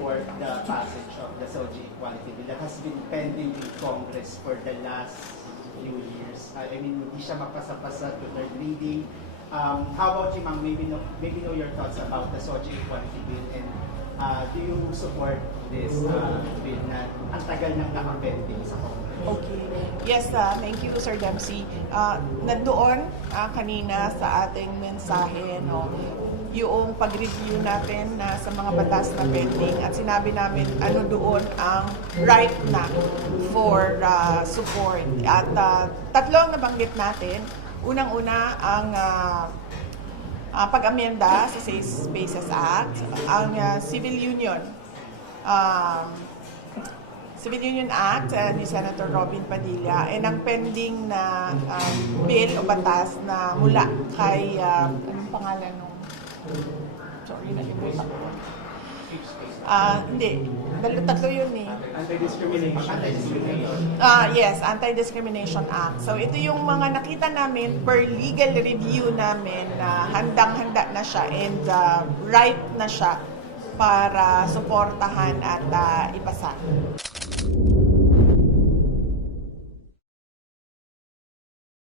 support the passage of the SOGI Equality Bill that has been pending in Congress for the last few years. I mean, hindi siya mapasa-pasa to third reading. How about you, ma'am? Maybe know your thoughts about the SOGI Equality Bill, and do you support this bill na ang tagal nang nakapending sa Congress? Okay. Yes, thank you, Sir Dempsey. Nandoon kanina sa ating mensahe, no, yung pag-review natin sa mga batas na pending at sinabi namin ano doon ang right na for support. At tatlong nabanggit natin. Unang-una ang pag-amenda sa Safe Spaces Act, ang Civil Union Act ni Senator Robin Padilla, and ang pending na bill o batas na mula kay, anong pangalan nung? Sorry, nalimutan ko. Hindi. Tatlo yun eh. Anti-discrimination. Yes, Anti-Discrimination Act. So ito yung mga nakita namin per legal review namin na handang-handa na siya and right na siya para suportahan at ipasa.